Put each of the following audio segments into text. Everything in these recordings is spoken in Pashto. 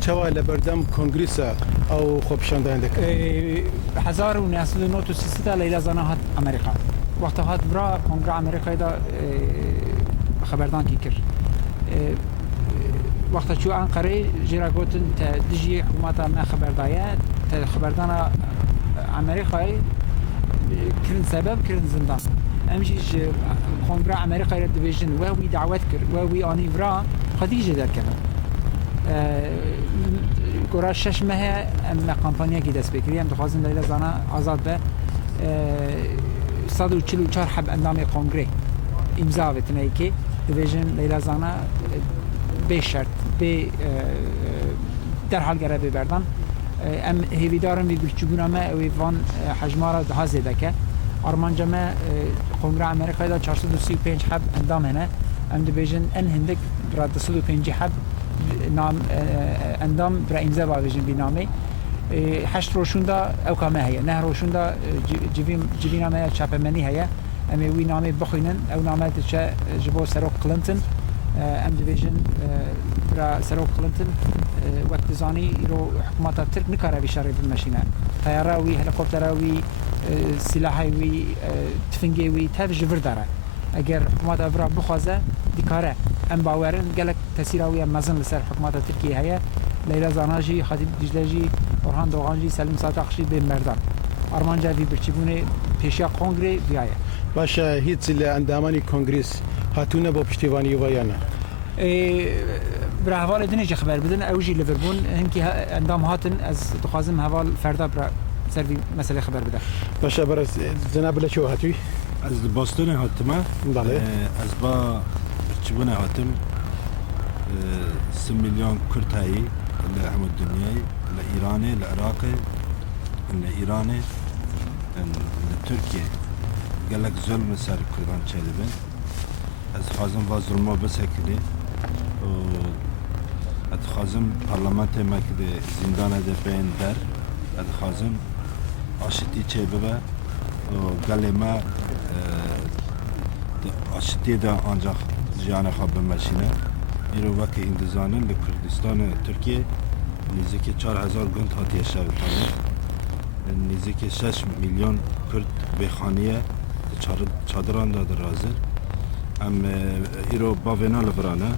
چوا لبردم کنگریس او خوبشان دهنده 1993 لیلا زانا هات امریکا وقت هات برا کنگره امریکایی دا خبردان کی کرد وقت چو انقره جرا گوتن تا دجی حکومت ما خبردایه تا خبردان امریکایی کرن سبب کرن زندان امشیش کنگره امریکایی را دویژن و وی دعوت کرد و وی آنی برا خدیجه در کرد گورا 6 ماه ام کمپانیا کی دست بکری ام دخوازن لیلا زانا آزاد به 144 حب اندام کنگره امضا بتنه که دویژن لیلا زانا به شرط به در حال گره ببردن ام هیویدارم بی چگونه ما وان حجمارا ده زده که آرمانجا ما کنگره امریکایی دا 435 حب اندام هنه ام دویژن ان هندک برا 205 حب نام اندام برا امضا باویژن بینامه 8 روشون دا او کامه هیا 9 روشون دا جوی نامه چاپمنی هیا امی وی نامه بخوینن او نامه چه جبو سروک کلینتون ام دیویژن برا سروک کلینتون وقت زانی رو حکومت ترک نکاره بیشتر بالمشینه طیاره وی هلیکوپتر وی سلاح وی تفنگی وی تاب جبر داره اگر حکومت افرا بخوازه دیکاره ام باورن گلک تسیراوی مزن لسر حکومت ترکیه هیا لیلا زاناجی خطیب دجلاجی orhan doğancı Selim Satakşi به مردان آرمانجا وی برچیبونه پیشیا کنگره بیایه باشه هیچ اندامانی کنگریس هاتونه با پشتیبانی و یا نه برا حوال دنیجی خبر بدن اوجی لیوربون هنکی اندام هاتن از دخوازم حوال فردا برا سروی مسئله خبر بده باشه برای جناب لچو هاتوی از باستون هاتمه بله از با برچیبونه هاتم 3 میلیون کرتایی لهم الدنيا لإيران لعراق لإيران لتركيا قال لك ظلم سر كردان شادبن از خازم با ظلمه بسكلي و از خازم پارلمانت مكد زندان ده بين در از خازم آشتی چه ببه و قال ما آشتی ده آنجا جان خواب بمشینه ایرو وقت اندزانن لکردستان ترکیه نزدیک 4000 گند هاتیه شهرتانه نزدیک 6 میلیون کرد به خانیه چادران داده رازر ام ایرو باوینا لبرانه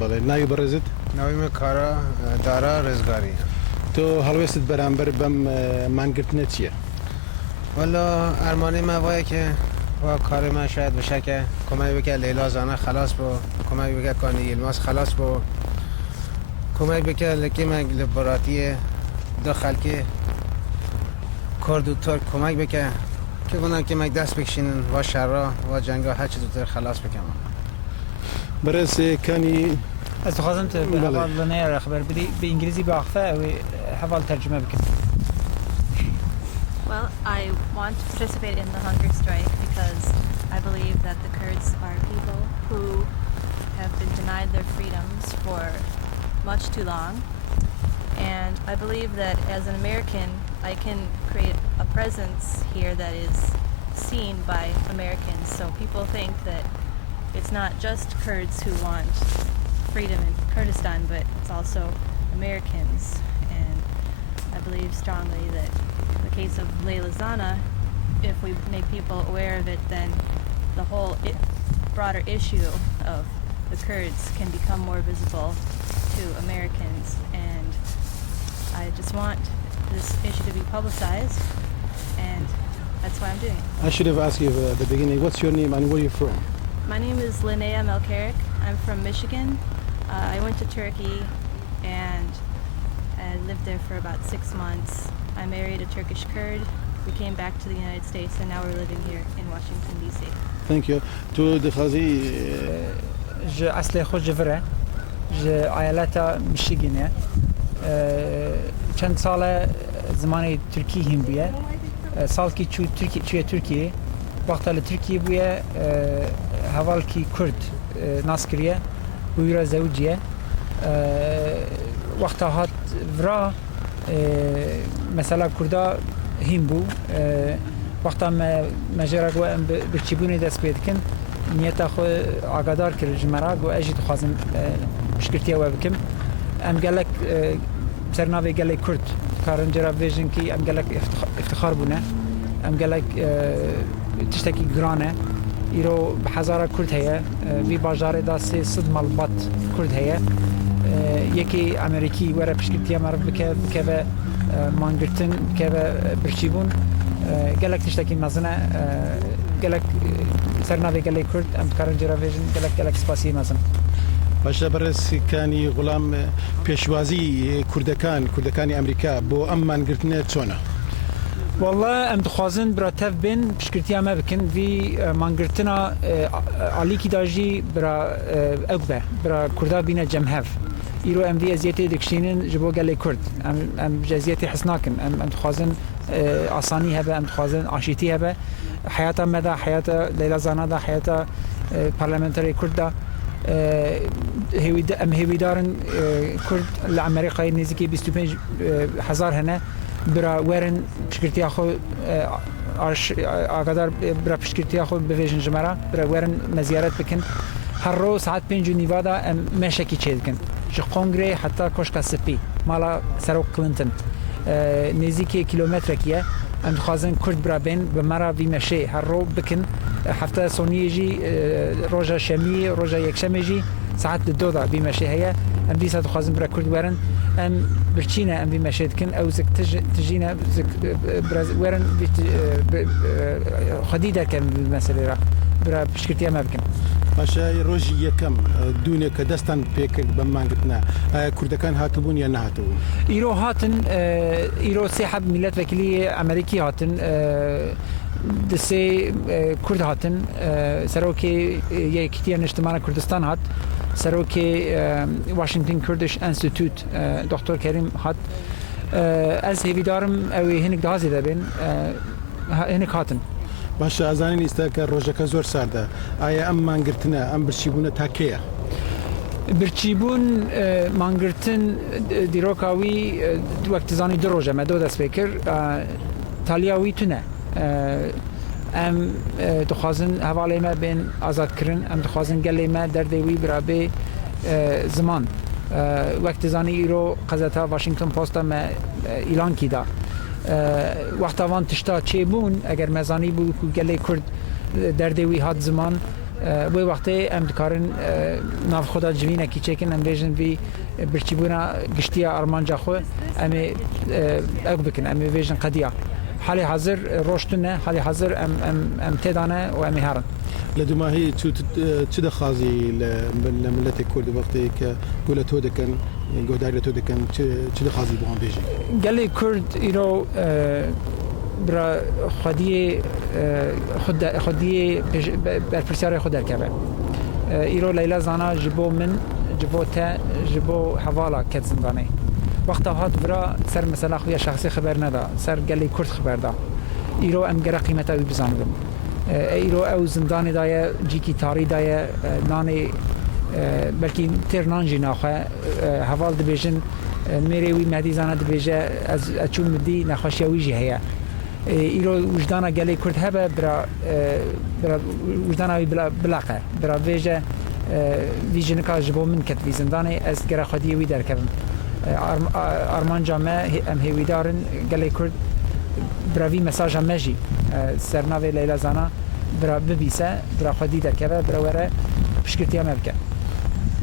بله نایی برزد نویم کارا دارا رزگاری تو حلوست برانبر بم منگرتنه چیه؟ والا ارمانی ما وایه که و کار من شاید بشه که کمک بکه لیلا زانه خلاص بو کمک بکه کانی یلماس خلاص بو کمک بکه لکی من لبراتی داخل که کرد و ترک کمک بکه که گونن که من دست بکشینن و شرا و جنگا هر چی زودتر خلاص بکنم برس کانی از خواستم تو به حوال لنه خبر بدی به انگلیزی باخفه و حوال ترجمه بکن Well, I want to participate in the hunger strike because I believe that the Kurds are people who have been denied their freedoms for much too long. And I believe that as an American, I can create a presence here that is seen by Americans. So people think that it's not just Kurds who want freedom in Kurdistan, but it's also Americans. And I believe strongly that in the case of Layla Zana, if we make people aware of it, then the whole broader issue of the Kurds can become more visible to Americans. And I just want this issue to be publicized, and that's why I'm doing it. I should have asked you at the beginning, what's your name and where are you from? My name is Linnea Melkarik. I'm from Michigan. I went to Turkey and I lived there for about 6 months. I married a Turkish Kurd. We came back to the United States and now we're living here in Washington, D.C. Thank you. تو دخازی ج اصل خود جوره ج ایالتا میشیگینه چند سال زمانی ترکی هم بیه سال کی چوی ترکیه وقتا لترکیه بیه حوال کی کرد ناسکریه ویرا زوجیه وقتا هات ورا مثلا کردا هم بو وقتا مجرد و برچیبونی دست بید کن نیت خو آگادار کرد جمرا گو اجید خوازم مشکلتی و بکم ام گلک سرناوی گلک کرد کارن جرا ویژن کی ام گلک افتخار بونه ام گلک تشتکی گرانه ایرو هزار کرد هیا وی بازار دا 300 ملبات کرد هیا یکی امریکی وره پشکتیا مرد بکه و مانگرتن بکه و برچیبون گلک تشتکی مزنه گلک سرناوی گلک کرد ام کارن جرا ویژن گلک سپاسی مزن باشە بەڕێزەکانی غڵام پێشوازی کوردەکانی ئەمریکا بۆ ئەم مانگرتنە چۆنە؟ والله ام دخوازن برا تف بین پشکرتیا ما بکن وی مانگرتنا علیکی داجی برا اگبه برا کردا بینه جمهف ایرو ام وی ازیتی دکشینن جبو گلی کرد ام جزیتی حسناکن ام دخوازن آسانی هبه ام دخوازن عاشیتی هبه حیاتا مدا حیاتا لیلا زانا دا حیاتا پارلمنتری کرد دا ام هیویدارن کرد لامریکای نزدیکی 25,000 هنه برا ورن پشکرتیا خو آقادار برا پشکرتیا خو بویژن جمرا برا ورن مزیارت بکن هر روز ساعت 5 نیوادا ام مشکی چید کن جو کنگره حتی کشکا سپی مالا سرو کلینتون نزدیکی کیلومتر کیه ام خوازن کرد برا بین به مرا وی مشه هر رو بکن هفته سونی جی روزا شمی روزا یکشنبه جی ساعت 2 دا وی مشه هيا ام دیسا خوازن برا کرد ورن ام برچینه ام وی مشه کن او زک تجینا زک برا ورن خدیده کن مسئله را برا پشکرتی ما بکن باشە ڕۆژی یەکەم دوونێک کە دەستان پێکرد بەم مانگرتنە کوردەکان هاتبوون یا نهاتبوون؟ ایرو هاتن ایرو سه حب ملت وکیلی امریکی هاتن دسه کرد هاتن سروکی یکیتیان اجتماع کردستان هات سروکی واشنگتن کردش انستیتوت دکتر کریم هات از هیویدارم اوی هنگ دهازی دبین هنگ هاتن باشە ئازانین ئێستا کە ڕۆژەکە زۆر ساردە ئایا ئەم مانگرتنە ئەم برچیبوونە تاکەیە؟ برچیبون مانگرتن دیرۆکاوی وەکتزانی دو ڕۆژە مە دۆ دەست پێ کرد تالیاوی تونە ئەم دخوازن هەواڵێ مە بێن ئازادکردن ئەم دخوازن گەلێ مە دەردەوی برابێ زمان وەکتزانی ئیرۆ قەزەتا واشنگتن پۆستە مە ئیلانکی دا وقتاوان تشتا چه بون اگر مزانی بود که گله کرد دردوی هات زمان و وقتی ام دکارن ناف خدا جوینه کی چکن ام بیژن وی برچی بونا گشتیا ارمانجا خو ام اگ بکن ام بیژن قدیا حالی حاضر روشتنه حالی حاضر ام تدانه و ام هرن لدماهی چه دخازی لملت کرد وقتی که گولتو دکن گوداری تو دکن چه دخازی بهم بیجی؟ گله کرد ایرو برا خودی برپرسیار خود درکبه ایرو لیلا زانا جبو من جبو تا جبو حوالا کت زندانه وقت هات برا سر مثلا خویا شخصی خبر ندا سر گله کرد خبر دا ایرو ام گره قیمتا وی بزانم ایرو او زندانی دایه جیکی تاری دایه نانی بلکی ترنانجی ناخه حوال دبیجن میره وی مهدی زانه دبیجه از چون مدی نخوشیوی جی هیا ایرو وجدانا گلی کرد هبه برا وجدانا وی بلاقه برا ویجه ویژن که جبو من کت وی زندانی از گره خودی وی درکبم آرمان جامعه ام هیوی دارن گلی کرد برا وی مساج مجی سرناوی لیلا زانا برا ببیسه برا خودی درکبه برا وره پشکرتی هم بکه